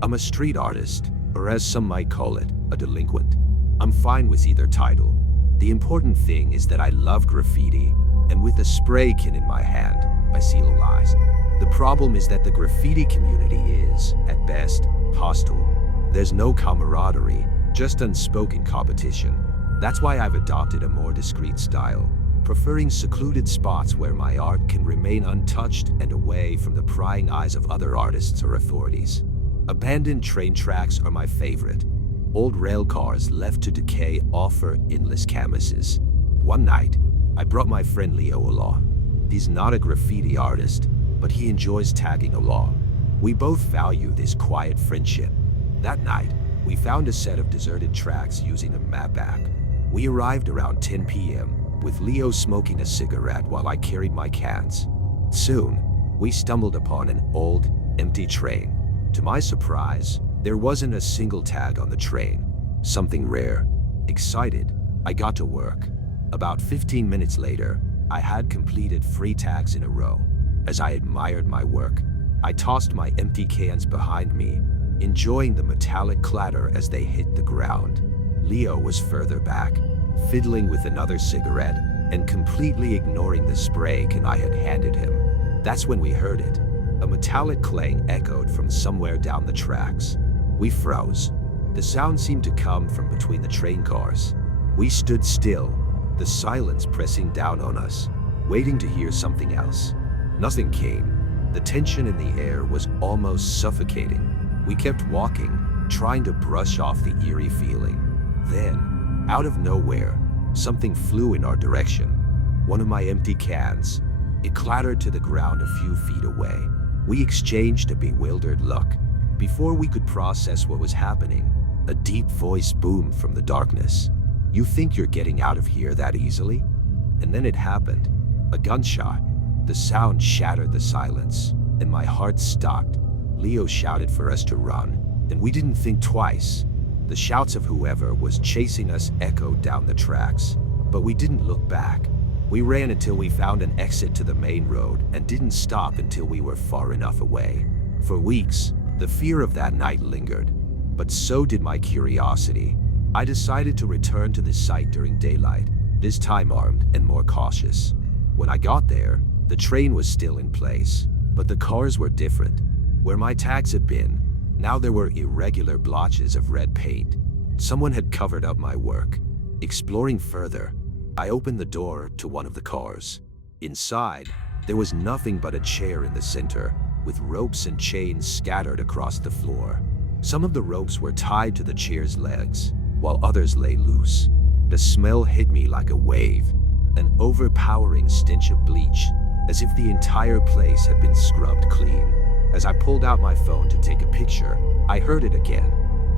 I'm a street artist, or as some might call it, a delinquent. I'm fine with either title. The important thing is that I love graffiti, and with a spray can in my hand, I seal lies. The problem is that the graffiti community is, at best, hostile. There's no camaraderie, just unspoken competition. That's why I've adopted a more discreet style, preferring secluded spots where my art can remain untouched and away from the prying eyes of other artists or authorities. Abandoned train tracks are my favorite. Old rail cars left to decay offer endless canvases. One night, I brought my friend Leo along. He's not a graffiti artist, but he enjoys tagging along. We both value this quiet friendship. That night, we found a set of deserted tracks using a map app. We arrived around 10 p.m., with Leo smoking a cigarette while I carried my cans. Soon, we stumbled upon an old, empty train. To my surprise, there wasn't a single tag on the train. Something rare. Excited, I got to work. About 15 minutes later, I had completed 3 tags in a row. As I admired my work, I tossed my empty cans behind me, enjoying the metallic clatter as they hit the ground. Leo was further back, fiddling with another cigarette and completely ignoring the spray can I had handed him. That's when we heard it. A metallic clang echoed from somewhere down the tracks. We froze. The sound seemed to come from between the train cars. We stood still, the silence pressing down on us, waiting to hear something else. Nothing came. The tension in the air was almost suffocating. We kept walking, trying to brush off the eerie feeling. Then, out of nowhere, something flew in our direction. One of my empty cans. It clattered to the ground a few feet away. We exchanged a bewildered look. Before we could process what was happening, a deep voice boomed from the darkness. "You think you're getting out of here that easily?" And then it happened. A gunshot. The sound shattered the silence, and my heart stopped. Leo shouted for us to run, and we didn't think twice. The shouts of whoever was chasing us echoed down the tracks, but we didn't look back. We ran until we found an exit to the main road and didn't stop until we were far enough away. For weeks, the fear of that night lingered, but so did my curiosity. I decided to return to the site during daylight, this time armed and more cautious. When I got there, the train was still in place, but the cars were different. Where my tags had been, now there were irregular blotches of red paint. Someone had covered up my work. Exploring further, I opened the door to one of the cars. Inside, there was nothing but a chair in the center, with ropes and chains scattered across the floor. Some of the ropes were tied to the chair's legs, while others lay loose. The smell hit me like a wave, an overpowering stench of bleach, as if the entire place had been scrubbed clean. As I pulled out my phone to take a picture, I heard it again,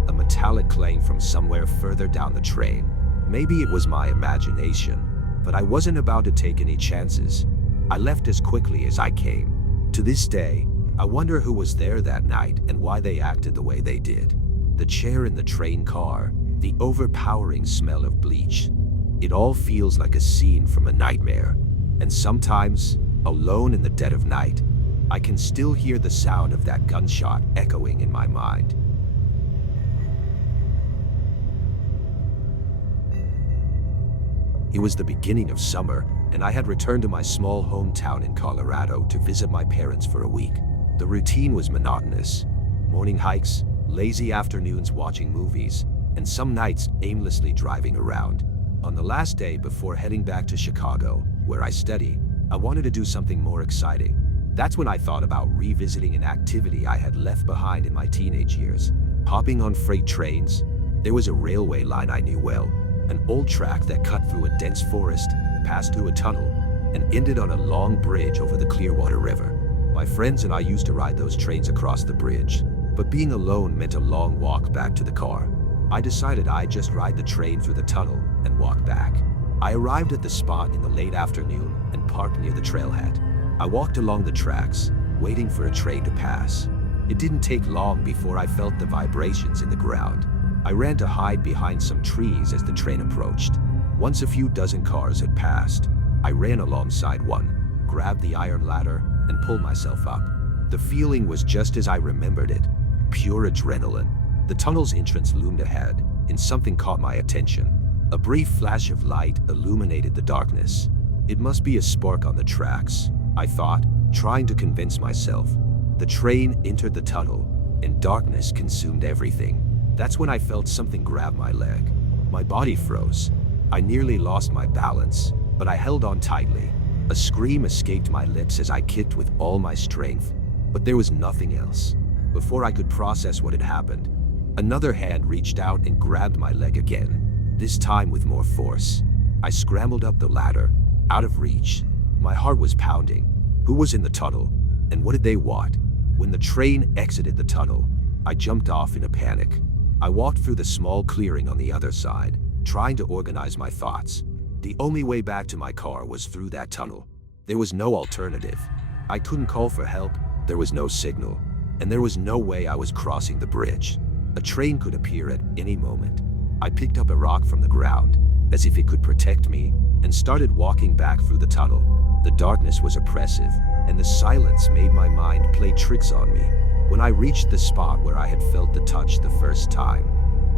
a metallic clang from somewhere further down the train. Maybe it was my imagination, but I wasn't about to take any chances. I left as quickly as I came. To this day, I wonder who was there that night and why they acted the way they did. The chair in the train car, the overpowering smell of bleach. It all feels like a scene from a nightmare. And sometimes, alone in the dead of night, I can still hear the sound of that gunshot echoing in my mind. It was the beginning of summer, and I had returned to my small hometown in Colorado to visit my parents for a week. The routine was monotonous. Morning hikes, lazy afternoons watching movies, and some nights aimlessly driving around. On the last day before heading back to Chicago, where I study, I wanted to do something more exciting. That's when I thought about revisiting an activity I had left behind in my teenage years. Hopping on freight trains. There was a railway line I knew well, an old track that cut through a dense forest, passed through a tunnel, and ended on a long bridge over the Clearwater River. My friends and I used to ride those trains across the bridge, but being alone meant a long walk back to the car. I decided I'd just ride the train through the tunnel and walk back. I arrived at the spot in the late afternoon and parked near the trailhead. I walked along the tracks, waiting for a train to pass. It didn't take long before I felt the vibrations in the ground. I ran to hide behind some trees as the train approached. Once a few dozen cars had passed, I ran alongside one, grabbed the iron ladder, and pulled myself up. The feeling was just as I remembered it. pure adrenaline. The tunnel's entrance loomed ahead, and something caught my attention. A brief flash of light illuminated the darkness. It must be a spark on the tracks, I thought, trying to convince myself. The train entered the tunnel, and darkness consumed everything. That's when I felt something grab my leg. My body froze. I nearly lost my balance, but I held on tightly. A scream escaped my lips as I kicked with all my strength, but there was nothing else. Before I could process what had happened, another hand reached out and grabbed my leg again, this time with more force. I scrambled up the ladder, out of reach. My heart was pounding. Who was in the tunnel, and what did they want? When the train exited the tunnel, I jumped off in a panic. I walked through the small clearing on the other side, trying to organize my thoughts. The only way back to my car was through that tunnel. There was no alternative. I couldn't call for help, there was no signal, and there was no way I was crossing the bridge. A train could appear at any moment. I picked up a rock from the ground, as if it could protect me, and started walking back through the tunnel. The darkness was oppressive, and the silence made my mind play tricks on me. When I reached the spot where I had felt the touch the first time,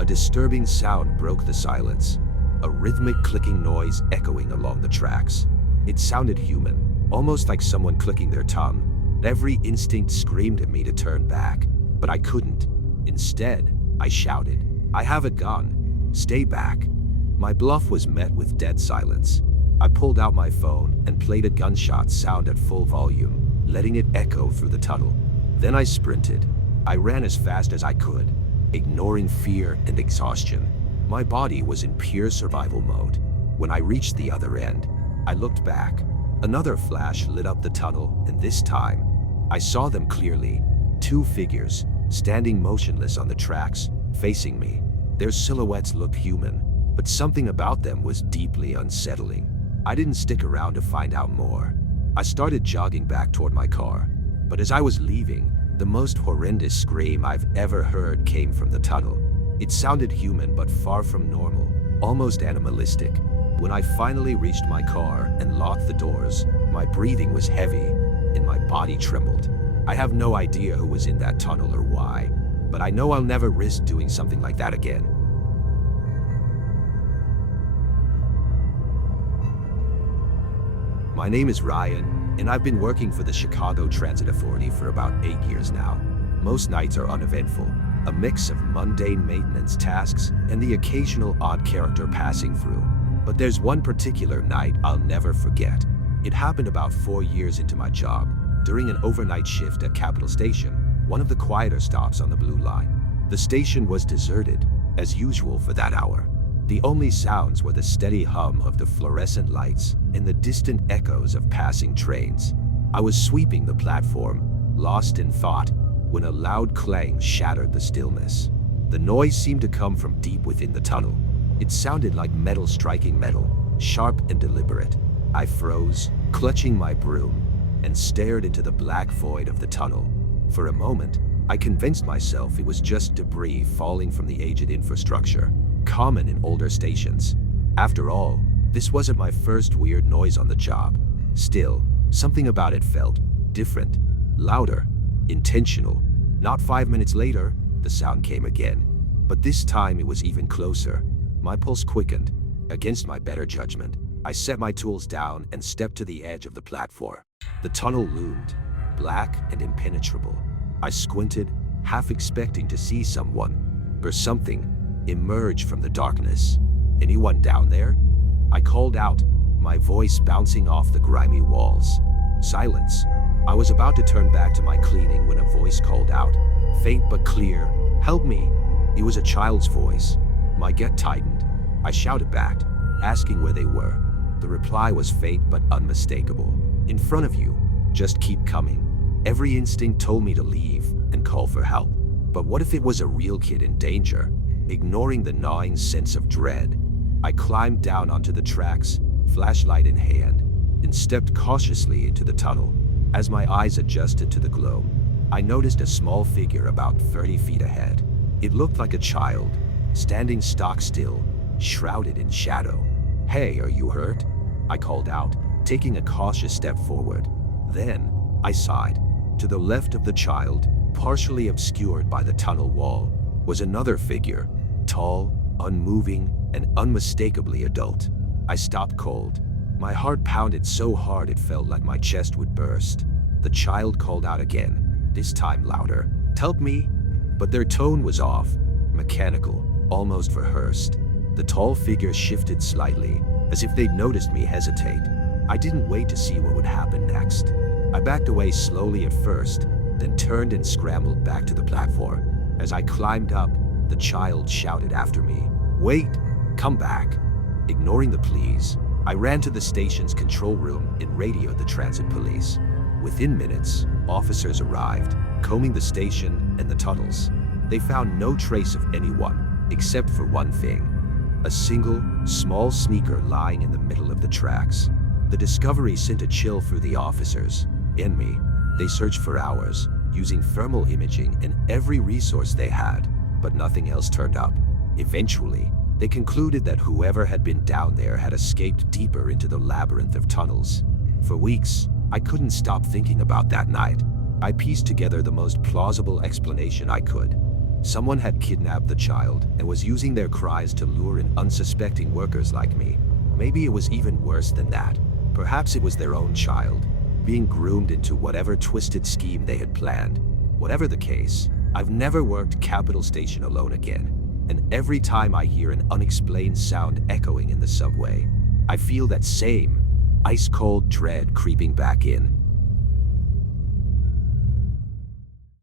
a disturbing sound broke the silence, a rhythmic clicking noise echoing along the tracks. It sounded human, almost like someone clicking their tongue. Every instinct screamed at me to turn back, but I couldn't. Instead, I shouted, "I have a gun. Stay back." My bluff was met with dead silence. I pulled out my phone and played a gunshot sound at full volume, letting it echo through the tunnel. Then I sprinted. I ran as fast as I could, ignoring fear and exhaustion. My body was in pure survival mode. When I reached the other end, I looked back. Another flash lit up the tunnel, and this time, I saw them clearly. Two figures, standing motionless on the tracks, facing me. Their silhouettes looked human, but something about them was deeply unsettling. I didn't stick around to find out more. I started jogging back toward my car, but as I was leaving, the most horrendous scream I've ever heard came from the tunnel. It sounded human but far from normal, almost animalistic. When I finally reached my car and locked the doors, my breathing was heavy and my body trembled. I have no idea who was in that tunnel or why, but I know I'll never risk doing something like that again. My name is Ryan, and I've been working for the Chicago Transit Authority for about 8 years now. Most nights are uneventful, a mix of mundane maintenance tasks and the occasional odd character passing through. But there's one particular night I'll never forget. It happened about 4 years into my job, during an overnight shift at Capitol Station, one of the quieter stops on the Blue Line. The station was deserted, as usual for that hour. The only sounds were the steady hum of the fluorescent lights and the distant echoes of passing trains. I was sweeping the platform, lost in thought, when a loud clang shattered the stillness. The noise seemed to come from deep within the tunnel. It sounded like metal striking metal, sharp and deliberate. I froze, clutching my broom, and stared into the black void of the tunnel. For a moment, I convinced myself it was just debris falling from the aged infrastructure, common in older stations. After all, this wasn't my first weird noise on the job. Still, something about it felt different, louder, intentional. Not 5 minutes later, the sound came again, but this time it was even closer. My pulse quickened. Against my better judgment, I set my tools down and stepped to the edge of the platform. The tunnel loomed, black and impenetrable. I squinted, half expecting to see someone, or something, emerge from the darkness. "Anyone down there?" I called out, my voice bouncing off the grimy walls. Silence. I was about to turn back to my cleaning when a voice called out, faint but clear, "Help me!" It was a child's voice. My gut tightened. I shouted back, asking where they were. The reply was faint but unmistakable. "In front of you. Just keep coming." Every instinct told me to leave and call for help. But what if it was a real kid in danger? Ignoring the gnawing sense of dread, I climbed down onto the tracks, flashlight in hand, and stepped cautiously into the tunnel. As my eyes adjusted to the glow, I noticed a small figure about 30 feet ahead. It looked like a child, standing stock still, shrouded in shadow. "Hey, are you hurt?" I called out, taking a cautious step forward. Then, I sighed. To the left of the child, partially obscured by the tunnel wall, was another figure, tall, unmoving, and unmistakably adult. I stopped cold. My heart pounded so hard it felt like my chest would burst. The child called out again, this time louder, "Help me!" But their tone was off, mechanical, almost rehearsed. The tall figure shifted slightly, as if they'd noticed me hesitate. I didn't wait to see what would happen next. I backed away slowly at first, then turned and scrambled back to the platform. As I climbed up, the child shouted after me, "Wait! Come back!" Ignoring the pleas, I ran to the station's control room and radioed the transit police. Within minutes, officers arrived, combing the station and the tunnels. They found no trace of anyone, except for one thing: a single, small sneaker lying in the middle of the tracks. The discovery sent a chill through the officers and me. They searched for hours, using thermal imaging and every resource they had, but nothing else turned up. Eventually, they concluded that whoever had been down there had escaped deeper into the labyrinth of tunnels. For weeks, I couldn't stop thinking about that night. I pieced together the most plausible explanation I could. Someone had kidnapped the child and was using their cries to lure in unsuspecting workers like me. Maybe it was even worse than that. Perhaps it was their own child, being groomed into whatever twisted scheme they had planned. Whatever the case, I've never worked Capital Station alone again. And every time I hear an unexplained sound echoing in the subway, I feel that same ice-cold dread creeping back in.